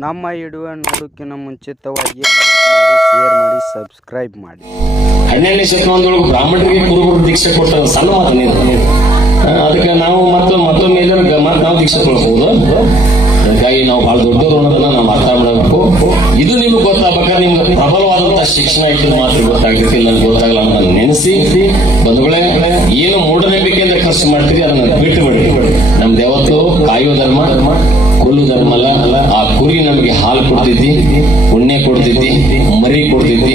ನಮ್ಮ ಇಡುವ ನೋಡೋಕ್ಕಿಂತ ಮುಂಚಿತವಾಗಿ ಶೇರ್ ಮಾಡಿ ಸಬ್ಸ್ಕ್ರೈಬ್ ಮಾಡಿ ಹನ್ನೆರಡನೇ ಶತಮಾನದೊಳಗೆ ಬ್ರಾಹ್ಮಣರಿಗೆ ಕುರುಬರು ದೀಕ್ಷೆ ಕೊಟ್ಟ ಸಣ್ಣ ಮಾತು ಅದಕ್ಕೆ ನಾವು ಮತ್ತೆ ಮತ್ತೊಮ್ಮೆ ಮತ್ತೆ ನಾವು ದೀಕ್ಷೆ ಕೊಡ್ಬೋದು. ಅದಕ್ಕಾಗಿ ನಾವು ಬಹಳ ದೊಡ್ಡವರು ಅನ್ನೋದನ್ನ ನಾವು ಅರ್ಥ ಮಾಡಬೇಕು. ಇದು ನಿಮ್ಗೆ ಗೊತ್ತಾಗಬೇಕಾದ್ರೆ ನಿಮ್ಗೆ ಪ್ರಬಲವಾದಂತಹ ಶಿಕ್ಷಣ ಇಟ್ಟಿದ್ದು ಮಾತ್ರ ಗೊತ್ತಾಗ್ತೈತಿ ಇಲ್ಲ ಗೊತ್ತಾಗಲ್ಲ ಅಂತ ನೆನೆಸಿ. ಬಂಧುಗಳೇ, ಏನು ಮೂಢನಂಬಿಕೆಯಿಂದ ಖರ್ಚು ಮಾಡ್ತೀವಿ ಅದನ್ನ ಬಿಟ್ಟು ಬಿಡಿ. ನಮ್ದು ಯಾವತ್ತು ಕಾಯೋ ಧರ್ಮ, ಕೊಲ್ಲು ಧರ್ಮ ಅಲ್ಲ, ಆ ಕುರಿ ನಮಗೆ ಹಾಲು ಕೊಡ್ತೈತಿ, ಉಣ್ಣೆ ಕೊಡ್ತೈತಿ, ಮರಿ ಕೊಡ್ತೈತಿ,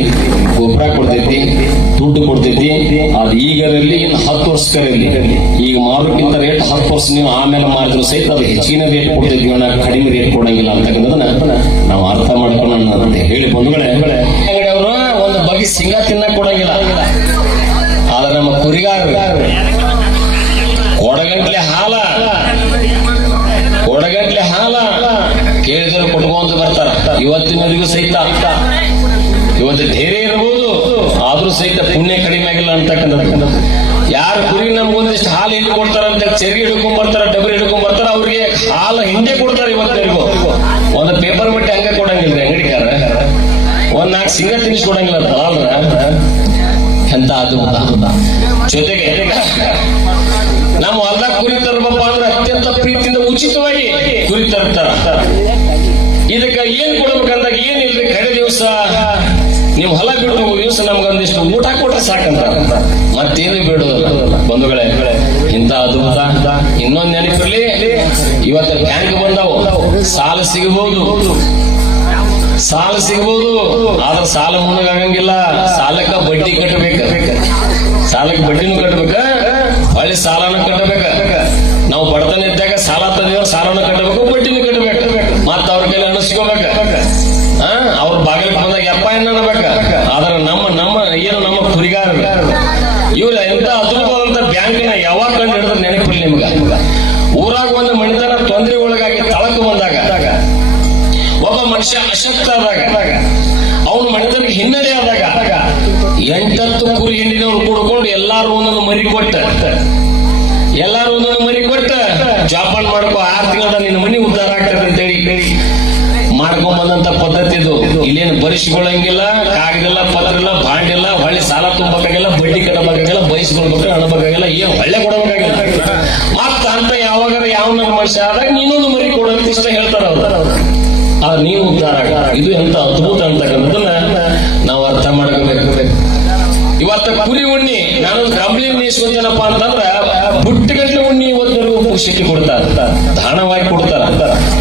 ಗೊಬ್ಬರ ಕೊಡ್ತೈತಿ, ದುಡ್ಡು ಕೊಡ್ತೈತಿ. ಅದು ಈಗರಲ್ಲಿ ಇನ್ನು ಹತ್ತು ವರ್ಷದಲ್ಲಿ ಈಗ ಮಾರೋಕ್ಕಿಂತ ರೇಟ್ ಹತ್ತು ವರ್ಷ ನೀವು ಆಮೇಲೆ ಮಾರಿದ್ರು ಸಹಿತ ಅದು ಹೆಚ್ಚಿನ ರೇಟ್ ಕೊಡ್ತಿದ್ವಿ ಕಡಿಮೆ ರೇಟ್ ಕೊಡಂಗಿಲ್ಲ ಅಂತಕ್ಕಂಥದನ್ನ ನಾವು ಅರ್ಥ ಮಾಡ್ಕೊಂಡು ಅಂತ ಹೇಳಿ ಬಂಧುಗಳೇ. ಇವತ್ತಿನವರೆಗೂ ಸಹಿತ ಇವತ್ತು ಧೈರ್ಯ ಇರಬಹುದು ಆದ್ರೂ ಸಹಿತ ಪುಣ್ಯ ಕಡಿಮೆ ಆಗಿಲ್ಲ ಅಂತಕ್ಕಂಥದ್ದು. ಯಾರು ಕುರಿ ನಮ್ಗೊಂದಿಷ್ಟು ಹಾಲು ಕೊಡ್ತಾರ ಅಂತ ಚರಿ ಹಿಡ್ಕೊಂಡ್ ಬರ್ತಾರ ಡಬರಿ ಹಿಡ್ಕೊಂಡ್ ಬರ್ತಾರ ಅವ್ರಿಗೆ ಹಾಲು ಹಿಂದೆ ಕೊಡ್ತಾರೆ ಇವತ್ತಿಗೂ ಒಂದು ಪೇಪರ್ ಬಟ್ಟೆ ಹಂಗೆ ಕೊಡಂಗಿಲ್ಲ ಅಂಗಡಿಕಾರ ಒಂದ್ ನಾಲ್ಕು ಸಿಂಗ ತಿನ್ನಿಸ್ಕೊಡಂಗಿಲ್ಲ ಅಲ್ರ ಎಂತ ಅದು ಜೊತೆಗೆ ಸಾಕಂತ. ಮತ್ತೇನು ಬಿಡೋದಲ್ಲ ಬಂಧುಗಳೇ ಇಂತ ಅದ್ಭುತ ಇನ್ನೊಂದ್ ನೆನಪಿರ್ಲಿ, ಇವತ್ತು ಬ್ಯಾಂಕ್ ಬಂದವು. ಸಾಲ ಸಿಗಬಹುದು. ಸಾಲ ಸಿಗಬಹುದು. ಆದ್ರೆ ಸಾಲ ಮುಂದಾಗಂಗಿಲ್ಲ ಸಾಲಕ್ಕ ಬಡ್ಡಿ ಕಟ್ಟಬೇಕ ಸಾಲಕ್ಕೆ ಬಡ್ಡಿನೂ ಕಟ್ಟಬೇಕ ಹೊಳ್ಳಿ ಸಾಲನೂ ಕಟ್ಟಬೇಕ ಮನುಷ್ಯ ಅಶಕ್ತ ಆದಾಗ, ಅವನು ಮನೆತನಕ್ಕೆ ಹಿನ್ನಡೆ ಆದಾಗ, ಎಂಟತ್ತು ಕುರಿ ಹಿಂಡಿನವ್ರು ಕೂಡ್ಕೊಂಡು ಎಲ್ಲಾರು ಒಂದೊಂದು ಮರಿ ಕೊಟ್ಟ. ಎಲ್ಲಾರು ಒಂದೊಂದು ಮರಿ ಕೊಟ್ಟ. ಜಾಪಾನ್ ಮಾಡ್ಕೋ, ಆರು ತಿಂಗಳ ನಿನ್ನ ಮನಿ ಉದ್ದಾರ ಆಗ್ತದೆ ಅಂತೇಳಿ. ಮಾಡ್ಕೊಂಡ್ ಬಂದಂತ ಪದ್ಧತಿ ಇದು. ಇಲ್ಲೇನು ಬರಿಸ್ಕೊಳ್ಳಂಗಿಲ್ಲ, ಕಾಗದಿಲ್ಲ ಪತ್ರ ಇಲ್ಲ ಬಾಂಡ್ ಇಲ್ಲ ಹೊಳ್ಳಿ ಸಾಲ ತುಂಬಬೇಕಾಗಿಲ್ಲ, ಬಡ್ಡಿ ಕಟ್ಟಬೇಕಾಗಿಲ್ಲ ಬಯಸ್ಕೊಳ್ಬೇಕು ಅಣಬೇಕಾಗಿಲ್ಲ ಏನ್ ಹೊಳ್ಳೆ ಕೊಡಬೇಕಾಗಿಲ್ಲ ಮತ್ತ ಅಂತ ಯಾವಾಗ ಯಾವ ಮನುಷ್ಯ ಆದಾಗ ನೀನೊಂದು ಮರಿ ಕೊಡಂತ ಇಷ್ಟ ಹೇಳ್ತಾರ ಅವ್ರು. ಆ ನೀವು ಉದ್ಧಾರ ಇದು ಎಂತ ಅದ್ಭುತ ಅಂತಕ್ಕಂಥದ್ದನ್ನ ನಾವು ಅರ್ಥ ಮಾಡ್ಕೋಬೇಕು. ಇವತ್ತ ಕುರಿ ಉಣ್ಣಿ, ನಾನು ಕಂಬಳಿ ಮೇಯಿಸುವಂತೇನಪ್ಪ ಅಂತಂದ್ರ ಬುಟ್ಟಿಗಟ್ಟಲೆ ಉಣ್ಣಿ ಇವತ್ತು ಪುಷ್ಟಿ ಕೊಡ್ತಾರ. ದಾನವಾಗಿ ಕೊಡ್ತಾರ.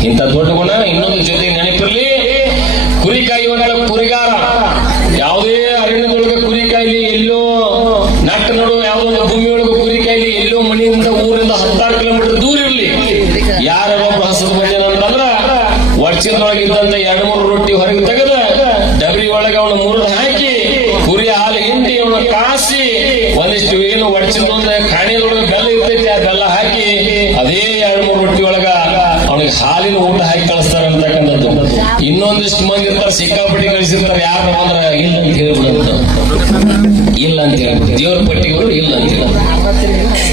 ಇಂಥ ದೊಡ್ಡ ಇದ್ದಂತ ಎರಡು ಮೂರು ರೊಟ್ಟಿ ಹೊರಗೆ ತೆಗೆದ ಡಬರಿ ಒಳಗೆ ಅವನು ಮುರಿದು ಹಾಕಿ ಕುರಿ ಹಾಲು ಹಿಂಡಿ ಅವನು ಕಾಸಿ ಒಂದಿಷ್ಟು ಏನು ಅಂದ್ರೆ ಕಾಣಿಯದೊಳಗೆ ಬೆಲ್ಲ ಇರ್ತೈತಿ, ಆ ಬೆಲ್ಲ ಹಾಕಿ ಅದೇ ಎರಡು ಮೂರು ರೊಟ್ಟಿ ಒಳಗ ಅವನಿಗೆ ಹಾಲಿನ ಊಟ ಹಾಕಿ ಕಳಿಸ್ತಾರೆ ಅಂತಕ್ಕಂಥದ್ದು. ಇನ್ನೊಂದಿಷ್ಟು ಮಂದಿ ಇರ್ತಾರೆ, ಸಿಕ್ಕಾಪಟ್ಟಿ ಕಳಿಸಿರ್ತಾರೆ, ಯಾರು ಅಂದ್ರೆ ಇಲ್ಲ ಅಂತ ಇಲ್ಲ ಅಂತ ಹೇಳ್ಬಿಟ್ಟು ದೇವ್ರ ಪಟ್ಟಿಗಳು ಇಲ್ಲ ಅಂತ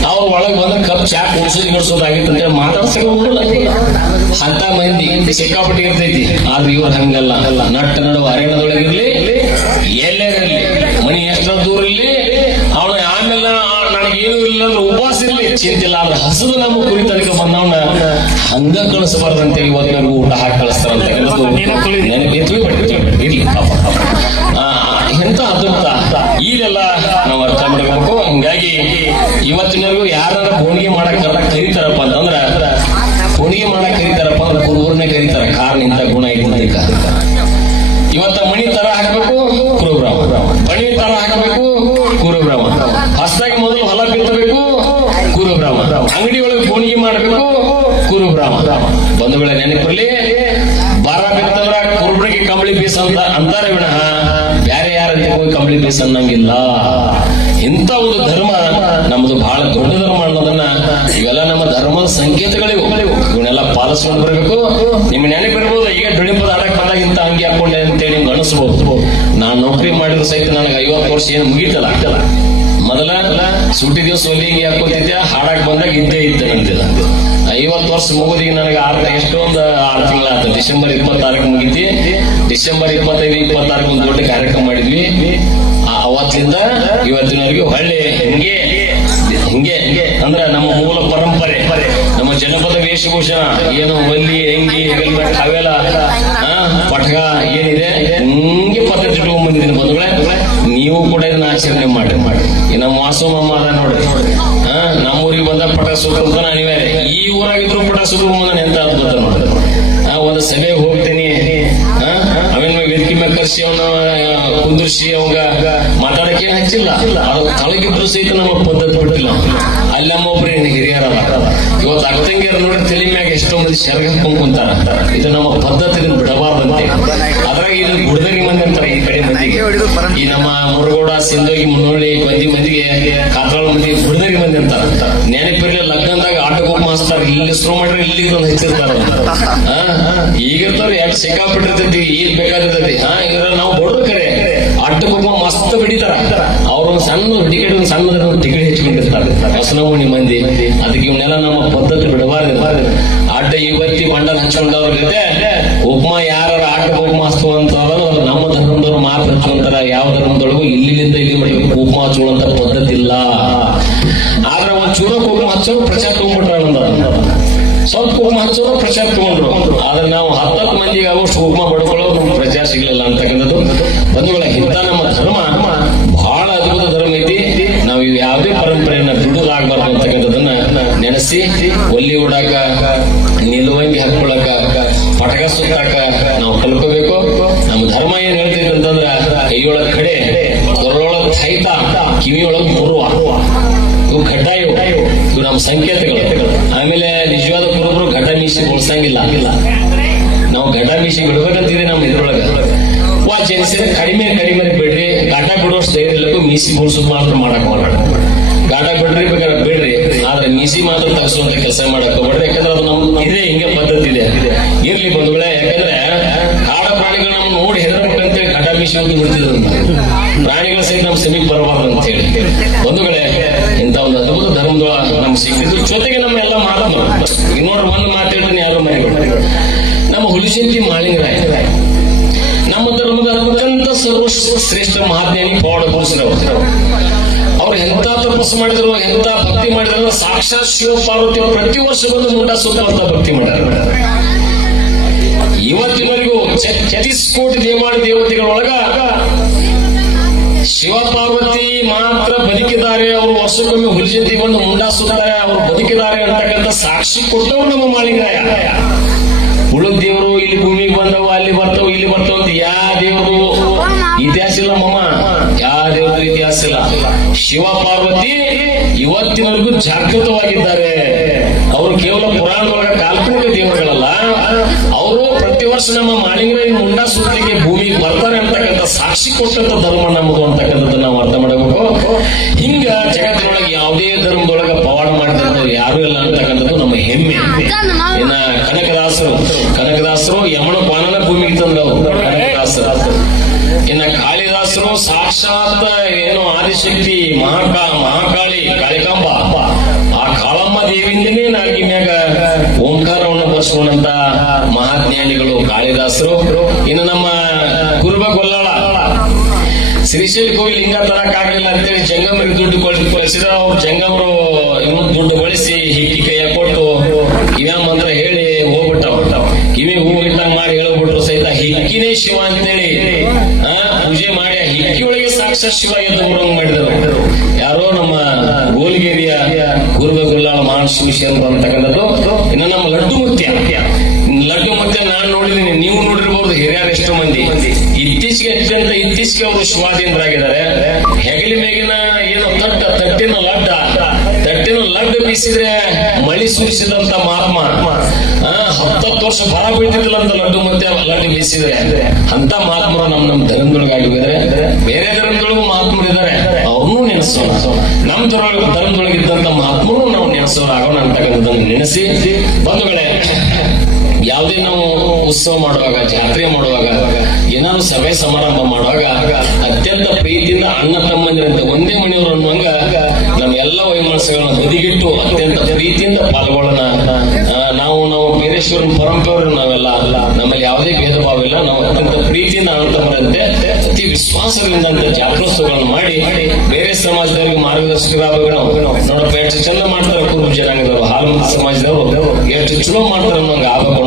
ಅವ್ರ ಒಳಗೆ ಬಂದ್ರೆ ಕಪ್ ಚಾ ಕುಡ್ಸೋದು ಗಿಡ್ಸೋದಾಗಿತ್ತು ಅಂತ ಮಾತಾಡ್ಸಕ್ಕೆ ಹೋಗಲ್ಲ ಅಂತ ಮಂದಿ ಸಿಕ್ಕಾಪಟ್ಟಿ ಇರ್ತೈತಿ ಆದ್ರೆ ಇವ್ರ ಹಂಗಲ್ಲ. ನಟ್ಟ ನಡುವ ಅರಣ್ಯದೊಳಗಿರ್ಲಿ ಎಲ್ಲೇ ಇರಲಿ ಮನಿ ಎಷ್ಟೋ ದೂರ ಇರ್ಲಿ ಅವನ ಆಮೇಲೆ ನನಗೇನು ಇಲ್ಲ ಉಪವಾಸ ಇರ್ಲಿ. ಚಿಂತಿಲ್ಲ ಆದ್ರೆ ಹಸದು ನಮ್ಮ ಕುರಿತ ಬಂದವನ ಹಂಗ ಕಳಿಸಬಾರ್ದಂತೆ ಇವತ್ತು ನನಗೆ ಊಟ ಹಾಕಿ ಕಳಿಸ್ತಾರಂತ. ನನಗೆ ತಿಳ್ಬಿಟ್ಟು ಇರ್ಲಿ ಪಾಪ ಪಾಪ. ಎಂತ ಅದ್ಭುತ ಈಗೆಲ್ಲ ನಾವು ಅರ್ಥ ಮಾಡ್ಬೇಕು. ಹಿಂಗಾಗಿ ಇವತ್ತಿನವರೆಗೂ ಯಾರು ಹೋಣಿಗೆ ಮಾಡಕ್ ಕರ- ಕರೀತಾರಪ್ಪ ಅಂತಂದ್ರ ಹೋಣಿಗೆ ಮಾಡಕ್ ಕರೀತಾರಪ್ಪ ಅಂದ್ರೆ ಕುರುಬರನ್ನೇ ಕರೀತಾರ. ಕಾರಣ ನಿಂತ ಗುಣ ಇದ್ದಿದ್ದಕ್ಕ ಇವತ್ತ ಮಣಿ ತರ ಹಾಕಬೇಕು, ಕುರುಬ್ರಾಮ. ಮಣಿ ತರ ಹಾಕಬೇಕು, ಕುರುಬ್ರಾಮ. ಹೊಸದಾಗಿ ಮೊದಲು ಹೊಲ ಬಿತ್ತಬೇಕು, ಕುರುಬ್ರಾಮ. ಅಂಗಡಿ ಒಳಗೆ ಹೋಣಿಗೆ ಮಾಡಬೇಕು, ಕುರುಬ್ರಾಮ. ಬಂಧುಗಳ ನೆನಪಿರ್ಲಿ, ಬರ ಬಿತ್ತಂದ್ರ ಕುರುಬ್ರಿಗೆ ಕಂಬಳಿ ಬೀಸ ಅಂತ ಅಂತಾರೆ ವಿನಃ. ಹೋಗಿ ಕಂಬಳಿ ಬೀಸ ಅನ್ನಂಗಿಲ್ಲ ಇಂಥ ಒಂದು ಧರ್ಮ ನಮ್ದು ಬಹಳ ದೊಡ್ಡ ಧರ್ಮ ಅನ್ನೋದನ್ನ ಇವೆಲ್ಲ ನಮ್ಮ ಧರ್ಮದ ಸಂಕೇತಗಳಿವು. ಇವನ್ನೆಲ್ಲ ಪಾಲಿಸ್ಕೊಂಡು ಬರಬೇಕು. ನಿಮ್ ನೆನಪಿರ್ಬೋದು ಈಗ ದುಡಿಂಪದ ಆಡಕ್ ಬಂದಾಗ ಇಂತ ಅಂಗಿ ಹಾಕೊಂಡೆ ಅಂತೇಳಿ ನಿಮ್ಗೆ ಅನಿಸ್ಬೋದು. ನಾನು ನೌಕರಿ ಮಾಡಿದ್ರು ಸಹಿತ ನನಗೆ ಐವತ್ತು ವರ್ಷ ಏನು ಮುಗೀತಲ್ಲ. ಮೊದಲ ಸುಟ್ಟಿ ದಿವಸ ಹೊಲಿಗೆ ಹಾಕೋತಿದ್ದೆ ಹಾಡಕ್ ಬಂದಾಗ ಇದ್ದೇ ಇದ್ದೆ ನಂತಿಲ್ಲ ಐವತ್ತು ವರ್ಷ ಮುಗುದಿಗೆ ನನಗೆ ಆರ್ ಎಷ್ಟೊಂದು ಆರು ತಿಂಗಳ ಆಗ್ತದೆ ಡಿಸೆಂಬರ್ ಇಪ್ಪತ್ತಾರಕ್ಕೆ ಮುಗಿತಿ. ಡಿಸೆಂಬರ್ ಇಪ್ಪತ್ತೈದು ಇಪ್ಪತ್ತಾರಕ್ಕೆ ಒಂದು ದೊಡ್ಡ ಕಾರ್ಯಕ್ರಮ ಮಾಡಿದ್ವಿ. ಅವತ್ತಿಂದ ಇವತ್ತಿನವರೆಗೆ ಹೊಳ್ಳಿ ಹಿಂಗೆ ಹಿಂಗೆ ಹಿಂಗೆ ಅಂದ್ರೆ ನಮ್ಮ ಮೂಲ ಪರಂಪರೆ ನಮ್ಮ ಜನಪದ ವೇಷಭೂಷಣ ಏನು ಒಲ್ಲಿ ಹೆಂಗಿ ಅವೆಲ್ಲ ಕಾವೆಲ್ಲ ಪಟಕ ಏನಿದೆ ಹಿಂಗೆ ಪದ್ಧತಿ ಇಟ್ಕೊಂಡ್ ಬಂದಿದ್ದೀನಿ ಬಂಧುಗಳೇ. ನೀವು ಕೂಡ ಇದನ್ನ ಆಚರಣೆ ಮಾಡಿ. ಮಾಡಿ ನಮ್ಮ ವಾಸು ಮಾಮ ಅದ ನೋಡ್ರಿ ಆ, ನಮ್ಮ ಊರಿಗೆ ಬಂದ ಪಟಾಕ ಸುತ್ತ ಅನಿವಾರ್ಯ ಪಟ ಸುತ್ತ ಎಂತ ಅದ್ಭುತ ಆ, ಒಂದು ಸಭೆ ಹೋಗ್ತೀನಿ. ಅವನ್ ವೇದಿಕೆ ಮೇಲೆ ಕರ್ಸಿ ಅವನ ಕುಂದರ್ಸಿ ಅವಂಗ ಮಾತಾಡಕ್ಕೆ ಹಚ್ಚಿಲ್ಲ. ಅದು ತಳಗಿದ್ರು ಸಹಿತ ನಮ್ಮ ಪದ್ಧತಿ ಬಿಟ್ಟಿಲ್ಲ ಅಲ್ಲಿ ನಮ್ಮೊಬ್ರು ಏನು ಹಿರಿಯರ ಇವತ್ತು ಅಕ್ಕಂಗಿಯರ್ ನೋಡಿ ತಲೆ ಮ್ಯಾಗ ಎಷ್ಟೋ ಮಂದಿ ಶರ್ಗ ಹಾಕೊಂಡ್ ಕುಂತಾರ. ಇದು ನಮ್ಮ ಪದ್ಧತಿ ಬಿಡಬಾರ್ದಂತೆ. ಅದ್ರಾಗ ಇದು ಗುಡ್ದಗಿ ಮಂದಿ ಅಂತಾರೆ ಈ ಕಡೆ ಈ ನಮ್ಮ ಮುರುಗೋಡ ಸಿಂಧೋಗಿ ಮುನ್ನೋಳಿ ಮಂದಿ ಮಂದಿಗೆ ಕಾತ್ರಾಳ ಮಂದಿ ಗುಡ್ದಗಿ ಮಂದಿ ಅಂತಾರ. ನೆನಪಿರ್ಲಿ ಆಟಕ್ಕೆ ಮಾಸ್ತಾರ ಇಲ್ಲಿ ಶುರು ಮಾಡ್ರೆ ಇಲ್ಲಿ ಒಂದು ಹೆಚ್ಚಿರ್ತಾರ ಈಗಿರ್ತಾರ ಎರಡು ಸಿಕ್ಕಾಪಿಟ್ಟಿರ್ತೈತಿ, ಈಗ ಬೇಕಾದಿರ್ತೈತಿ ಹಾ ಇದ್ರ ನಾವು ಬಡವ್ರ ಕರೆ. ಅಡ್ಡಕ್ಕೆ ಮಸ್ತ್ ಬಿಡಿತಾರ ಅವ್ರ ಒಂದು ಸಣ್ಣ ಟಿಕೆಟ್ ಒಂದು ಸಣ್ಣದ ಟಿಕೆಟ್ ಹೆಚ್ಚಿಕೊಂಡಿರ್ತಾರೆ. ಹೊಸನಮೂನಿ ಮಂದಿ. ಅದಕ್ಕೆ ಇವನ್ನೆಲ್ಲ ನಮ್ಮ ಪದ್ಧತಿ ಬಿಡಬಾರ್ದು. ಅಡ್ಡ ಇವತ್ತಿ ಮಂಡಲ ಹಚ್ಕೊಂಡವ್ರ ಜೊತೆ ಉಪಮಾ ಯಾರ ಆಟ ಉಪಮಾ ಮಾಸ್ತು ಅಂತ ನಮ್ಮ ಧರ್ಮದವ್ರು ಮಾತ್ರ ಹಚ್ಕೊಂತಾರ. ಯಾವ ಧರ್ಮದೊಳಗೂ ಇಲ್ಲಿಂದ ಇಲ್ಲಿ ಮಟ್ಟಿಗೆ ಉಪಮಾ ಹಚ್ಚುವಂತ ಪದ್ಧತಿ ಇಲ್ಲ. ಆದ್ರೆ ಒಂದ್ ಚೂರ ಹಚ್ಚೋರು ಪ್ರಚಾರ ತಗೊಂಡ್ಬಿಟ್ರ ಸ್ವಲ್ಪ ಕುಂಕುಮ ಹಚ್ಚೋರು ಪ್ರಚಾರ ತಗೊಂಡ್ರು. ಆದ್ರೆ ನಾವು ಹತ್ತತ್ತು ಮಂದಿಗೆ ಆಗೋಷ್ಟು ಕುಂಕುಮ ಪಡ್ಕೊಳ್ಳೋದು ನಮ್ಗೆ ಪ್ರಚಾರ ಸಿಗ್ಲಿಲ್ಲ ಅಂತಕ್ಕಂಥದ್ದು. ಬಂಧುಗಳ ಇಂಥ ನಮ್ಮ ಧರ್ಮ, ಬಹಳ ಅದ್ಭುತ ಧರ್ಮ ಐತಿ. ನಾವು ಇವು ಯಾವುದೇ ಪರಂಪರೆಯನ್ನ ಬಿಡುದಾಗಬಾರ್ದು ಅಂತಕ್ಕಂಥದ್ದನ್ನ ನೆನೆಸಿ, ಒಲ್ಲಿ ಉಡಾಕ, ನಿಲುವಂಗಿ ಹಾಕೊಳಕ, ಪಟಕ ಸುತ್ತಾಕ ನಾವು ಕಲ್ಕೋಬೇಕು ನಮ್ಮ ಧರ್ಮ ಏನ್ ಹೇಳ್ತೈತೆ ಅಂತಂದ್ರ, ಕೈಯೊಳಗ ಕಡೆ, ಕೊರಳೊಳಗ ಸಹಿತ ಕಿವಿಯೊಳಗ ಮುರುವ ಇವು ಕಡ್ಡಾಯ ನಮ್ಮ ಸಂಕೇತಗಳು. ಆಮೇಲೆ ನಿಜವಾದ ಕುರುಬರು ಘಟ ಮೀಸಿ ಬಳಸಂಗಿಲ್ಲ ನಾವು ಘಟ ಮೀಸಿ ಬಿಡ್ಬೇಕಂತಿದೆ ನಮ್ಮ ಇದ್ರೊಳಗ. ವಾ ಕಡಿಮೆ ಕಡಿಮೆ ಬಿಡ್ರಿ. ಘಟ ಬಿಡೋ ಧೈರ್ಯ ಇಲ್ಲಕ್ಕೂ ಮೀಸಿ ಬಳಸೋದು ಮಾತ್ರ ಮಾಡಕ್ ಹೋಗೋಣ ಘಟ ಬಿಡ್ರಿ ಬೇಕಾದ್ರೆ ಬಿಡ್ರಿ. ಆದ್ರೆ ಮೀಸಿ ಮಾತ್ರ ತಗ್ಸುವಂತ ಕೆಲಸ ಮಾಡಕ್ ಹೋಗ್ಬೇಡ್ರಿ ಯಾಕಂದ್ರೆ ಅದು ನಮ್ ಇದೆ ಹಿಂಗೆ ಪದ್ಧತಿ ಇದೆ. ಇರ್ಲಿ ಬಂಧುಗಳೇ, ಯಾಕಂದ್ರೆ ಕಾಡ ಪ್ರಾಣಿಗಳು ನಮ್ಮ ನೋಡಿ ಹೆದರ್ಬೇಕಂತೇಳಿ ಘಟ ಮೀಸಿ ಹೋಗಿ ಬಿಡ್ತಿದ್ರು ಪ್ರಾಣಿಗಳ ಸಹಿತ ನಮ್ ಸಮೀಪ ಬರಬಾರ್ದು ಅಂತ ಹೇಳಿ. ಬಂಧುಗಳೇ ನಮ್ಗೆ ಜೊತೆಗೆ ನಮ್ಮ ಎಲ್ಲ ಮಾತು ಇನ್ನೊಂದು ನೋಡ್ರಿ ಒಂದು ಮಾತಾಡ್ತೀನಿ ಯಾರು ಮನೆಗಳು ನಮ್ಮ ಹುಲಿಶೆಟ್ಟಿ ಮಾಳಿಂಗರಾಯ ನಮ್ಮ ಧರ್ಮದ ಅತ್ಯಂತ ಸರ್ವ ಶ್ರೇಷ್ಠ ಮಹಾಜ್ಞಾನಿ ಪೌಡ ಪುರುಷರವರು ಅವ್ರು ಎಂತ ತಪಸ್ಸು ಮಾಡಿದ್ರು ಎಂತ ಭಕ್ತಿ ಮಾಡಿದ್ರು ಸಾಕ್ಷಾತ್ ಶಿವ ಪಾರ್ವತಿ ಅವ್ರು ಪ್ರತಿ ವರ್ಷ ಬಂದು ಮುಂಡ ಸುತ್ತ ಭಕ್ತಿ ಮಾಡ್ಯಾರ. ಇವತ್ತಿನವರೆಗೂ ಛತ್ತೀಸ್ ಕೋಟಿ ದೇವಾಡಿ ದೇವತೆಗಳೊಳಗ ಶಿವ ಪಾರ್ವತಿ ಬದುಕಿದ್ದಾರೆ, ಅವರು ವರ್ಷಕ್ಕೊಮ್ಮೆ ಹುಲಿಜಂತಿ ಬಂದು ಮುಂಡಾ ಸುತ್ತಾರೆ ಅವರು ಬದುಕಿದ್ದಾರೆ ಅಂತಕ್ಕಂಥ ಸಾಕ್ಷಿ ಕೊಟ್ಟವರು ನಮ್ಮ ಮಾಳಿಂಗರಾಯ ಉಳಿದ ದೇವರು ಇಲ್ಲಿ ಭೂಮಿಗೆ ಬಂದವು, ಅಲ್ಲಿ ಬರ್ತಾವ, ಇಲ್ಲಿ ಬರ್ತಾವ ಅಂತ ಯಾ ದೇವರು? ಇತಿಹಾಸ ಇಲ್ಲ ಮಮ್ಮ ಯಾ ದೇವರು ಇತಿಹಾಸ ಇಲ್ಲ. ಶಿವ ಪಾರ್ವತಿ ಇವತ್ತಿನವರೆಗೂ ಜಾಗೃತವಾಗಿದ್ದಾರೆ. ಅವರು ಕೇವಲ ಪುರಾಣದೊಳಗ ಕಾಲ್ಪನಿಕ ದೇವರುಗಳಲ್ಲ. ಅವರು ಪ್ರತಿ ವರ್ಷ ನಮ್ಮ ಮಾಳಿಂಗರಾಯ ಮುಂಡಾ ಸುತ್ತಿಗೆ ಭೂಮಿಗೆ ಬರ್ತಾರೆ ಅಂತಕ್ಕಂಥ ಸಾಕ್ಷಿ ಕೊಟ್ಟಂತ ಧರ್ಮ ನಮ್ಮದು ಅಂತಕ್ಕಂಥದ್ದನ್ನ ಬರ್ಸ್ಕೊಂಡಂತ ಮಹಾಜ್ಞಾನಿಗಳು ಕಾಳಿದಾಸರು. ಇನ್ನು ನಮ್ಮ ಕುರುಬ ಗೊಲ್ಲಾಳ ಶ್ರೀಶೈಲ್ ಕೋವಿಲ್ ಹಿಂಗ ತರಕ್ ಆಗಲಿಲ್ಲ ಅಂತೇಳಿ ಜಂಗಮರಿಗೆ ದುಡ್ಡು ಕಳಿಸಿದ ಅವ್ರು ಜಂಗಮರು ಇನ್ನು ದುಡ್ಡು ಬಳಸಿ ಹಿಕ್ಕಿ ಕೈಯ ಕೊಟ್ಟು ಇವ್ಯಾಮ್ ಮಂತ್ರ ಹೇಳಿ ಹೋಗ್ಬಿಟ್ಟವ್ ಇವೇ ಹೂ ಮಾಡಿ ಹೇಳ್ಬಿಟ್ರು ಸಹಿತ ಹಿಕ್ಕಿನೇ ಶಿವ ಅಂತೇಳಿ. ಪೂಜೆ ಮಾಡಿ ಹಿಕ್ಕಿಯೊಳಗೆ ಸಾಕ್ಷಾತ್ ಶಿವ ಎಂದು ಮಾಡಿದರು. ಯಾರೋ ನಮ್ಮ ಗೋಲ್ಗೇರಿಯ ಗುರುಗ ಗುಲ್ಲಾಳ ಅಂತ ಅಂತಕ್ಕಂಥದ್ದು. ಎಷ್ಟೋ ಮಂದಿ. ಇತ್ತೀಚೆಗೆ ಅತ್ಯಂತ ಇತ್ತೀಚೆಗೆ ಅವರು ಸ್ವಾಧೀನರಾಗಿದ್ದಾರೆ. ಹೆಗಲಿ ಮೇಗಿನ ಏನು ತಟ್ಟ, ತಟ್ಟಿನ ಲಡ್ಡ. ತಟ್ಟಿನ ಲಡ್ಡು ಬೀಸಿದ್ರೆ ಮಳಿ ಸುರಿಸಿದಂತ ಮಹಾತ್ಮ. ಹತ್ತತ್ತು ವರ್ಷ ಬರ ಬೀಳ್ತಿದ್ದಿಲ್ಲ ಅಂತ ಲಡ್ಡು ಮತ್ತೆ ಲಡ್ಡು ಬೀಸಿದ್ರೆ. ಅಂತ ಮಹಾತ್ಮರು ನಮ್ಮ ನಮ್ಮ ಧರ್ಮದೊಳಗಾಗಿದ್ದಾರೆ. ಬೇರೆ ಧರ್ಮದೊಳಗೂ ಮಹಾತ್ಮರು ಇದ್ದಾರೆ. ಅವ್ರನ್ನೂ ನೆನೆಸೋಣ ನಮ್ ಧರ್ಮ ಧರ್ಮದೊಳಗಿದ್ದಂತ ಮಹಾತ್ಮರು ನಾವು ನೆನೆಸೋಣ. ಆಗೋಣ ಅಂತಕ್ಕಂಥದ್ದನ್ನು ನೆನೆಸಿ. ಬಂಧುಗಳೇ, ಯಾವುದೇ ನಾವು ಉತ್ಸವ ಮಾಡುವಾಗ, ಜಾತ್ರೆ ಮಾಡುವಾಗ, ಏನಾದ್ರು ಸಭೆ ಸಮಾರಂಭ ಮಾಡುವಾಗ ಅತ್ಯಂತ ಪ್ರೀತಿಯಿಂದ ಅಣ್ಣ ತಮ್ಮಂದಿರಂತ ಒಂದೇ ಮನೆಯವರು ಅನ್ನುವಂಗ ನಮ್ಮ ಎಲ್ಲ ವೈಮನಸ್ಸುಗಳನ್ನ ಬದಿಗಿಟ್ಟು ಅತ್ಯಂತ ಪ್ರೀತಿಯಿಂದ ಪಾಲ್ಗೊಳ್ಳೋಣ. ನಾವು ನಾವು ಬೀರೇಶ್ವರನ ಪರಂಪರೆ ನಾವೆಲ್ಲ. ನಮ್ಮಲ್ಲಿ ನಾವು ಅತ್ಯಂತ ಪ್ರೀತಿಯಿಂದ ಅಣ್ಣತಮ್ಮರಂತೆ ಅತಿ ವಿಶ್ವಾಸದಿಂದ ಅಂತ ಜಾತ್ರೋತ್ಸವಗಳನ್ನು ಮಾಡಿ ಬೇರೆ ಸಮಾಜದವರಿಗೆ ಮಾರ್ಗದರ್ಶಕರಾಗಬೇಕು ನೋಡಪ್ಪ, ಎಷ್ಟು ಚಂದ ಮಾಡ್ತಾರೆ ಕುರುಬ ಜನಾಂಗದವರು ಹಾಲು ಸಮಾಜದವರು. ಎಷ್ಟು ಚಲೋ ಮಾಡ್ತಾರೆ ಅನ್ನೋಂಗೆ ಆಗಬೇಕು